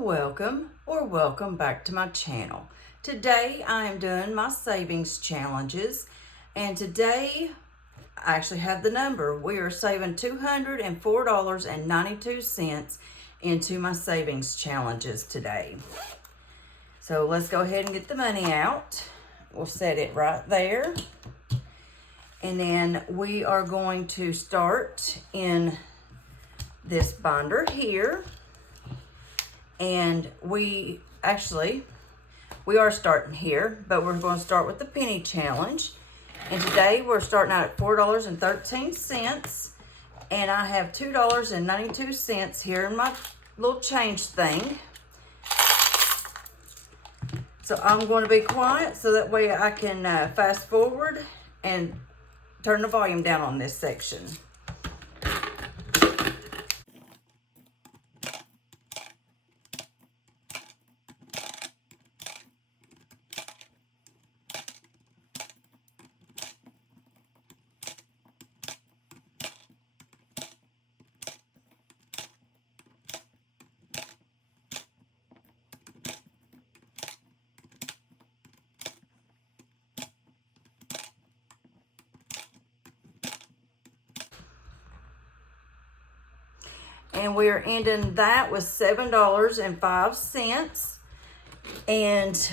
Welcome back to my channel. Today I am doing my savings challenges, and today I actually have the number. We are saving $204.92 into my savings challenges today. So let's go ahead and get the money out. We'll set it right there. And then we are going to start in this binder here. And we are starting here, but we're going to start with the penny challenge. And today we're starting out at $4.13. And I have $2.92 here in my little change thing. So I'm going to be quiet so that way I can fast forward and turn the volume down on this section. And we are ending that with $7.05. And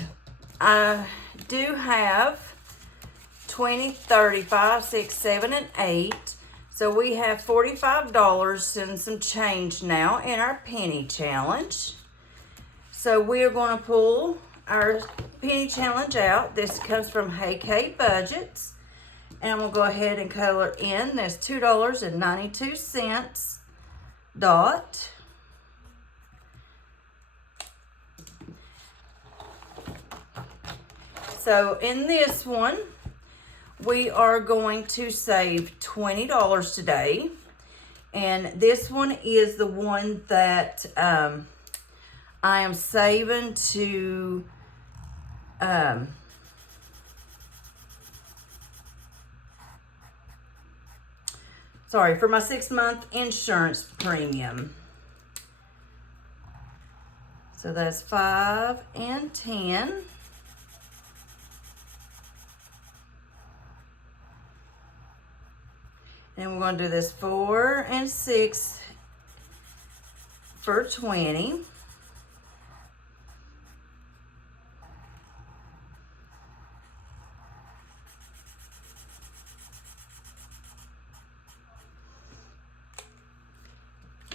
I do have 20, 30, 5, 6, 7, and 8. So we have $45 and some change now in our penny challenge. So we are going to pull our penny challenge out. This comes from Hey K Budgets. And I'm going to go ahead and color in this $2.92 dot. So in this one, we are going to save $20 today. And this one is the one that I am saving to for my 6-month insurance premium. So that's 5 and 10. And we're going to do this 4 and 6 for 20.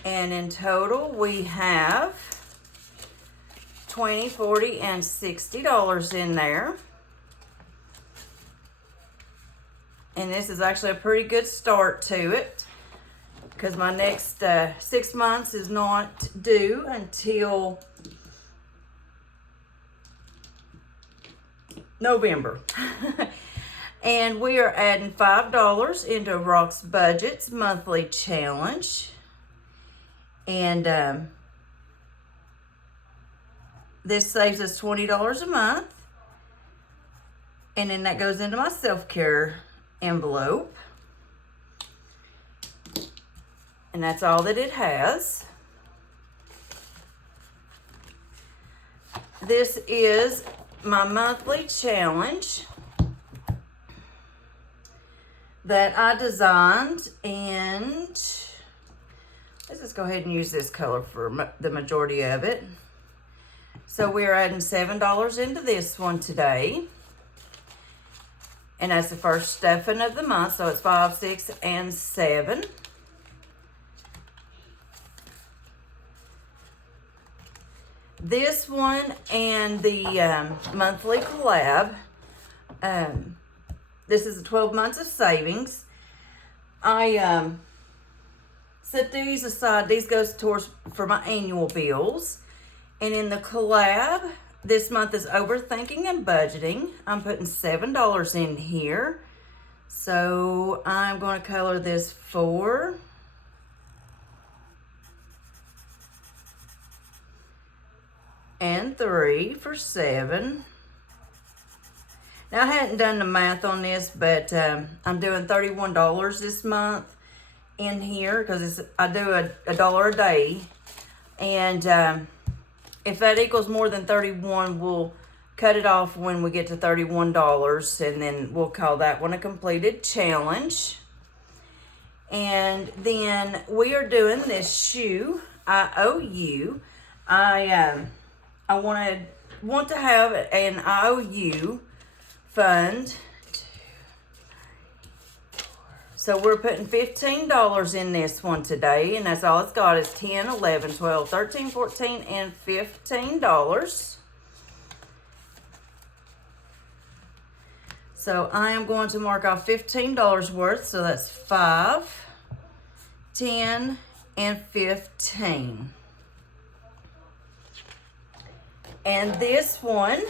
And in total, we have $20, $40, and $60 in there. And this is actually a pretty good start to it, because my next 6 months is not due until November. And we are adding $5 into Rock's Budget's monthly challenge. And this saves us $20 a month. And then that goes into my self-care envelope. And that's all that it has. This is my monthly challenge that I designed, and let's just go ahead and use this color for the majority of it. So we're adding $7 into this one today. And that's the first stuffing of the month. So it's 5, 6, and 7. This one and the monthly collab. This is 12 months of savings. I set these aside. These goes towards for my annual bills. And in the collab, this month is overthinking and budgeting. I'm putting $7 in here. So I'm going to color this 4. And 3 for 7. Now I hadn't done the math on this, but I'm doing $31 this month in here because I do a dollar a day. And if that equals more than 31, we'll cut it off when we get to $31, and then we'll call that one a completed challenge. And then we are doing this shoe IOU. I want to have an IOU fund. So we're putting $15 in this one today, and that's all it's got is 10, 11, 12, 13, 14, and $15. So I am going to mark off $15 worth, so that's 5, 10, and 15. And this one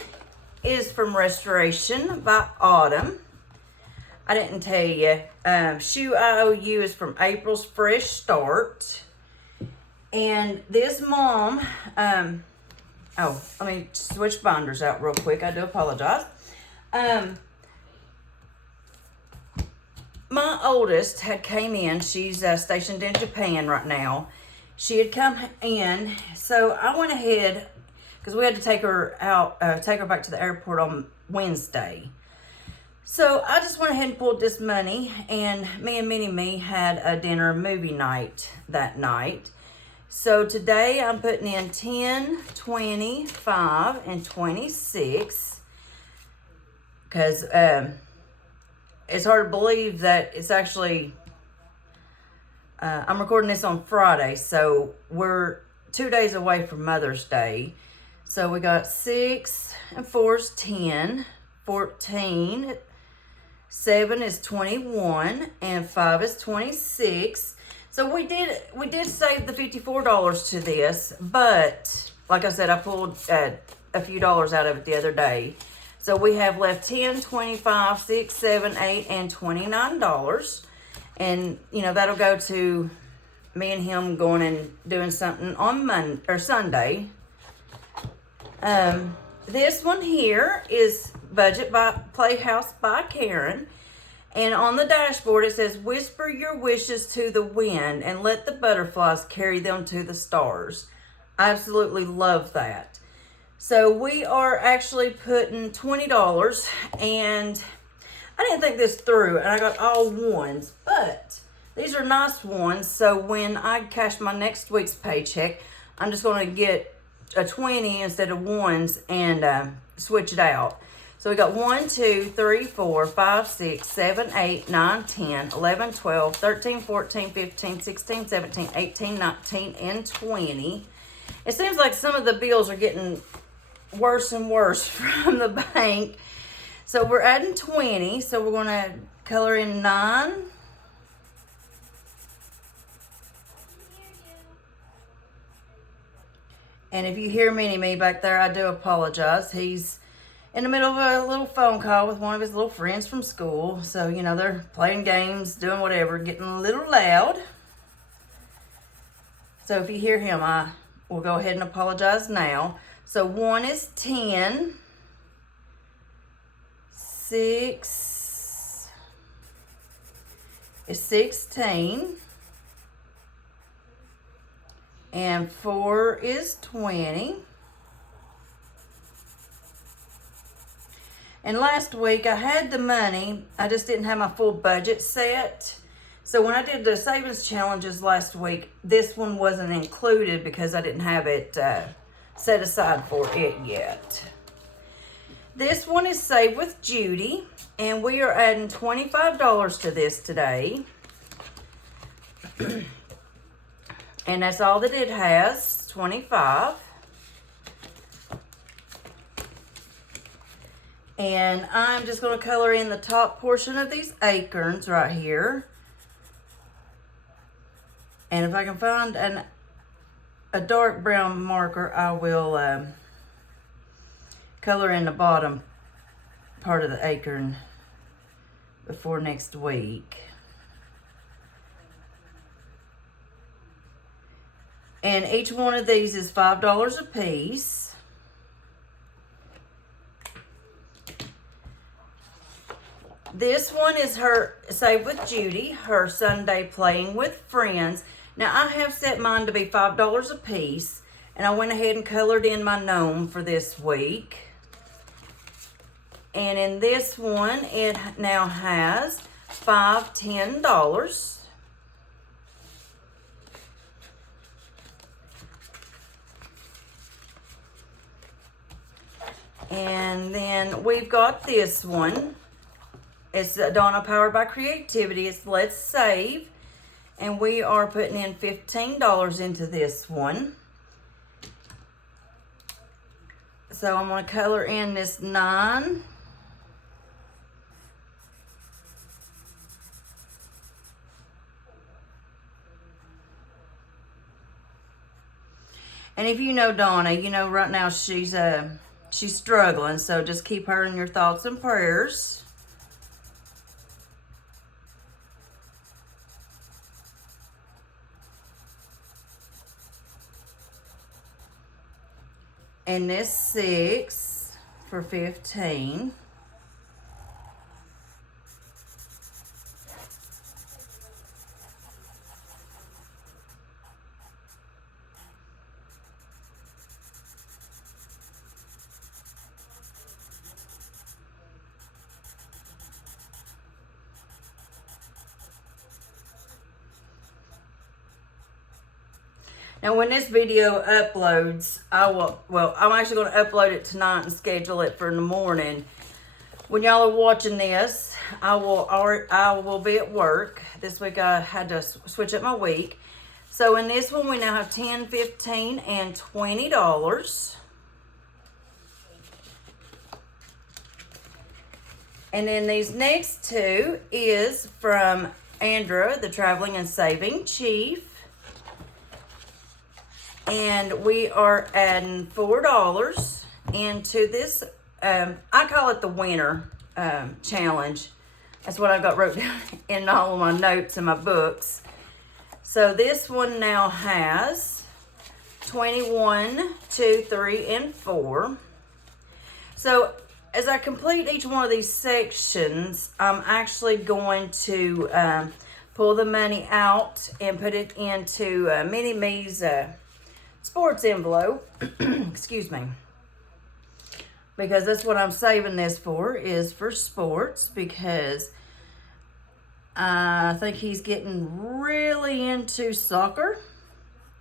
is from Restoration by Autumn. I didn't tell you. Shoe IOU is from April's Fresh Start. And this mom, let me switch binders out real quick. I do apologize. My oldest had came in. She's stationed in Japan right now. She had come in, so I went ahead because we had to take her out, take her back to the airport on Wednesday. So I just went ahead and pulled this money, and me and Mini-Me had a dinner movie night that night. So today I'm putting in 10, 20, 5, and 26 because it's hard to believe that it's actually, I'm recording this on Friday, so we're 2 days away from Mother's Day. So we got 6 and 4 is 10, 14, 7 is 21, and 5 is 26. So we did save the $54 to this, but like I said, I pulled a few dollars out of it the other day. So we have left 10, 25, 6, 7, 8, and $29. And, you know, that'll go to me and him going and doing something on Monday or Sunday. This one here is Budget by Playhouse by Karen. And on the dashboard, it says, whisper your wishes to the wind and let the butterflies carry them to the stars. I absolutely love that. So we are actually putting $20, and I didn't think this through, and I got all ones, but these are nice ones. So when I cash my next week's paycheck, I'm just going to get a 20 instead of ones and switch it out. So we got 1, 2, 3, 4, 5, 6, 7, 8, 9, 10, 11, 12, 13, 14, 15, 16, 17, 18, 19, and 20. It seems like some of the bills are getting worse and worse from the bank. So we're adding 20. So we're going to color in 9. And if you hear Mini-Me back there, I do apologize. He's in the middle of a little phone call with one of his little friends from school. So, you know, they're playing games, doing whatever, getting a little loud. So if you hear him, I will go ahead and apologize now. So 1 is 10. 6 is 16. And 4 is 20. And last week I had the money, I just didn't have my full budget set. So when I did the savings challenges last week, this one wasn't included because I didn't have it set aside for it yet. This one is Save with Judy, and we are adding $25 to this today. And that's all that it has, 25. And I'm just going to color in the top portion of these acorns right here. And if I can find a dark brown marker, I will color in the bottom part of the acorn before next week. And each one of these is $5 a piece. This one is her Save with Judy, her Sunday Playing with Friends. Now, I have set mine to be $5 a piece. And I went ahead and colored in my gnome for this week. And in this one, it now has $5 $10. And then we've got this one. It's Donna Powered by Creativity. It's Let's Save. And we are putting in $15 into this one. So I'm going to color in this 9. And if you know Donna, you know right now she's struggling, so just keep her in your thoughts and prayers. And this 6 for 15. Now, when this video uploads, I'm actually going to upload it tonight and schedule it for in the morning. When y'all are watching this, I will be at work. This week I had to switch up my week. So in this one, we now have $10, $15, and $20. And then these next two is from Andrew, the Traveling and Saving Chief. And we are adding $4 into this. I call it the winter challenge. That's what I got wrote down in all of my notes and my books. So this one now has 21, 2, 3, and 4. So as I complete each one of these sections, I'm actually going to pull the money out and put it into Mini Me's sports envelope. Excuse me. Because that's what I'm saving this for, is for sports, because I think he's getting really into soccer.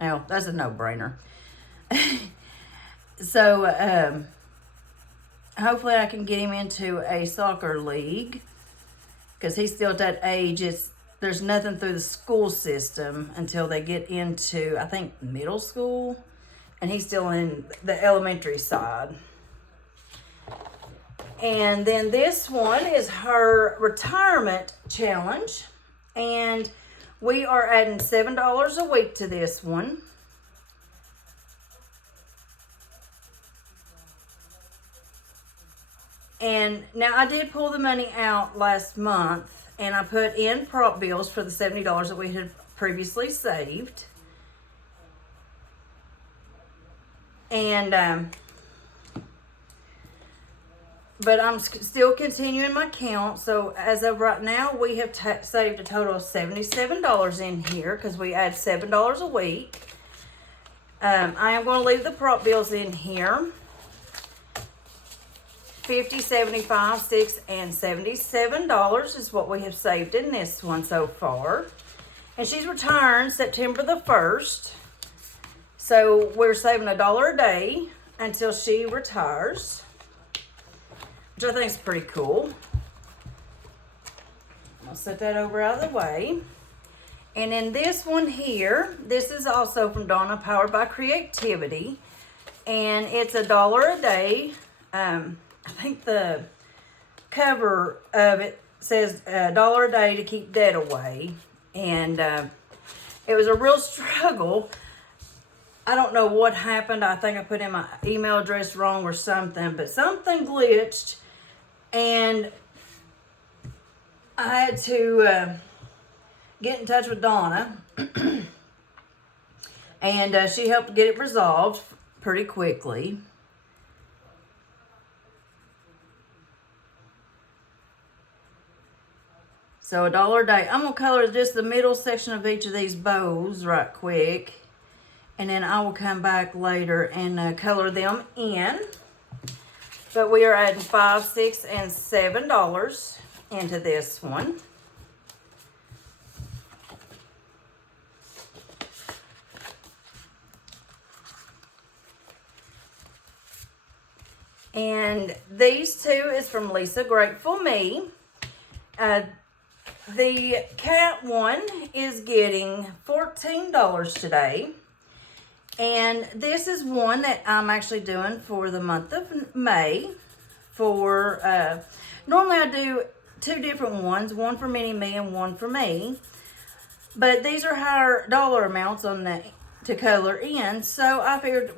Now, that's a no-brainer. So, hopefully I can get him into a soccer league, because he's still at that age. There's nothing through the school system until they get into, I think, middle school, and he's still in the elementary side. And then this one is her retirement challenge, and we are adding $7 a week to this one. And now I did pull the money out last month, and I put in prop bills for the $70 that we had previously saved. And but I'm still continuing my count. So as of right now, we have saved a total of $77 in here, because we add $7 a week. I am going to leave the prop bills in here. 50, 75, 6, and $77 is what we have saved in this one so far. And she's retiring September the 1st. So we're saving $1 a day until she retires, which I think is pretty cool. I'll set that over out of the way. And in this one here, this is also from Donna Powered by Creativity. And it's $1 a day. I think the cover of it says $1 a day to keep debt away. And it was a real struggle. I don't know what happened. I think I put in my email address wrong or something, but something glitched, and I had to get in touch with Donna, and she helped get it resolved pretty quickly. So $1 a day. I'm going to color just the middle section of each of these bows right quick. And then I will come back later and color them in. But we are adding $5, $6, and $7 into this one. And these two is from Lisa Grateful Me. The cat one is getting $14 today. And this is one that I'm actually doing for the month of May. For normally I do two different ones, one for Mini Me and one for me. But these are higher dollar amounts on the to color in, so I figured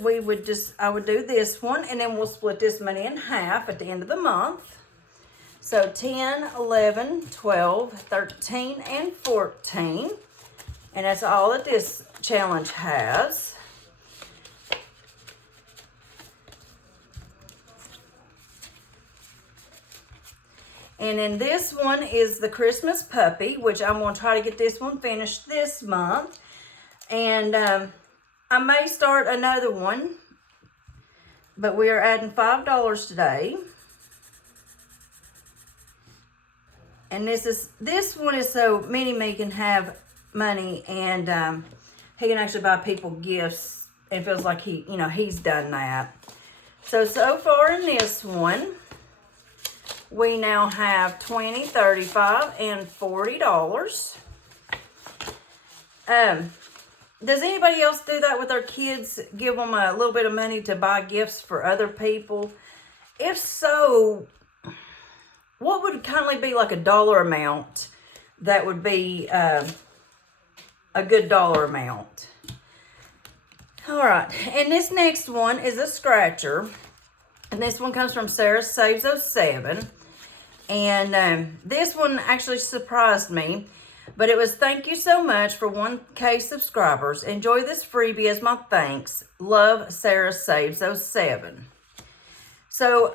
I would do this one, and then we'll split this money in half at the end of the month. So 10, 11, 12, 13, and 14. And that's all that this challenge has. And then this one is the Christmas puppy, which I'm going to try to get this one finished this month. And I may start another one, but we are adding $5 today. And this one is so Mini Me can have money, and he can actually buy people gifts, and feels like he's done that. So far in this one, we now have $20, $35, and $40. Does anybody else do that with their kids? Give them a little bit of money to buy gifts for other people? If so, what would kindly be like a dollar amount that would be a good dollar amount? All right, and this next one is a scratcher. And this one comes from Sarah Saves 07. And this one actually surprised me. But it was, thank you so much for 1K subscribers. Enjoy this freebie as my thanks. Love, Sarah Saves 07. So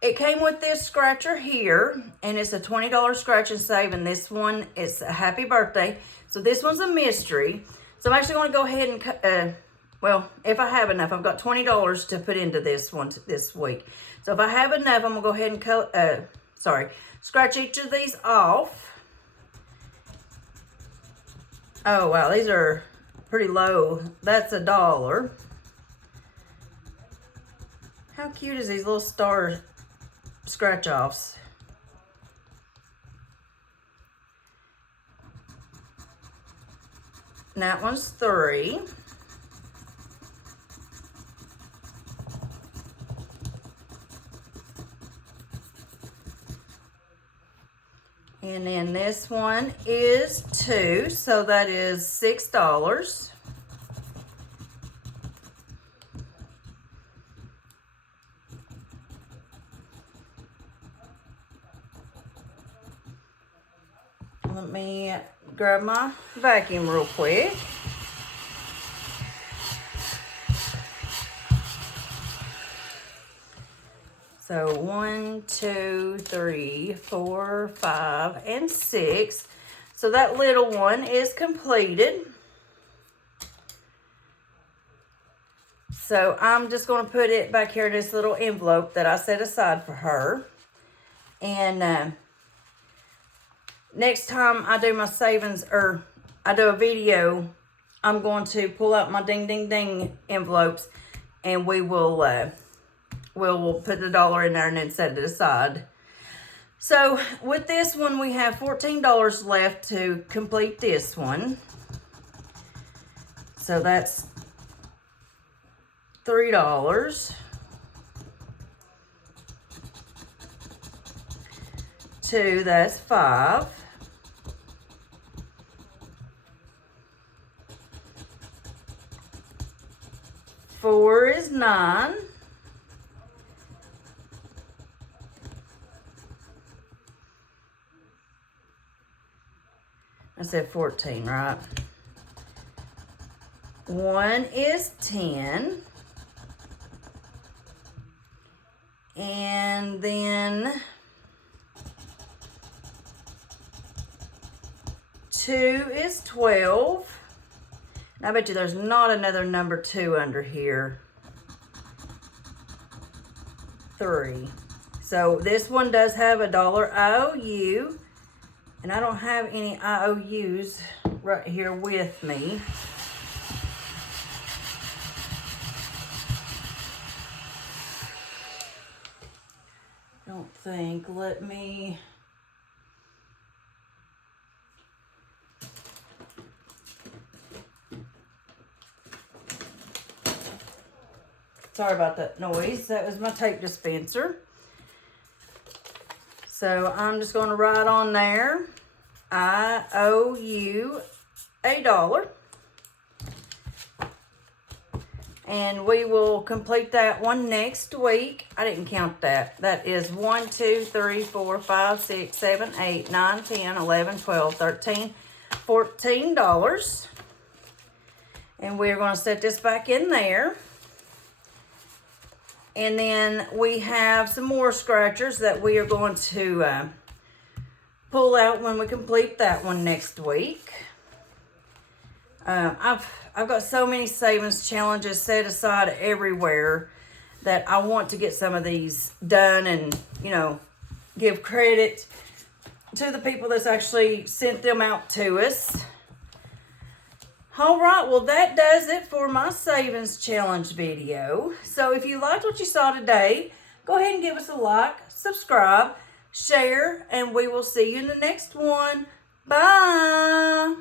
it came with this scratcher here. And it's a $20 scratch and save. And this one is a happy birthday. So this one's a mystery. So I'm actually going to go ahead and, well, if I have enough, I've got $20 to put into this one this week. So if I have enough, I'm going to go ahead and scratch each of these off. Oh, wow, these are pretty low. That's $1. How cute is these little star scratch-offs? That one's $3. And then this one is $2, so that is $6. Let me grab my vacuum real quick. So 1, 2, 3, 4, 5, and 6. So that little one is completed. So I'm just going to put it back here in this little envelope that I set aside for her. And next time I do my savings, or I do a video, I'm going to pull out my ding ding ding envelopes, and we'll put the $1 in there and then set it aside. So with this one, we have $14 left to complete this one. So that's $3. 2, that's 5. 4 is 9. I said 14, right? 1 is 10. And then 2 is 12. I bet you there's not another number 2 under here. 3. So this one does have a $1 IOU, and I don't have any IOUs right here with me. Don't think. Let me... Sorry about that noise. That was my tape dispenser. So I'm just going to write on there, I owe you $1. And we will complete that one next week. I didn't count that. That is 1, 2, 3, 4, 5, 6, 7, 8, 9, 10, 11, 12, 13, $14. And we're going to set this back in there. And then we have some more scratchers that we are going to pull out when we complete that one next week. I've got so many savings challenges set aside everywhere that I want to get some of these done and, you know, give credit to the people that's actually sent them out to us. All right, well, that does it for my savings challenge video. So if you liked what you saw today, go ahead and give us a like, subscribe, share, and we will see you in the next one. Bye.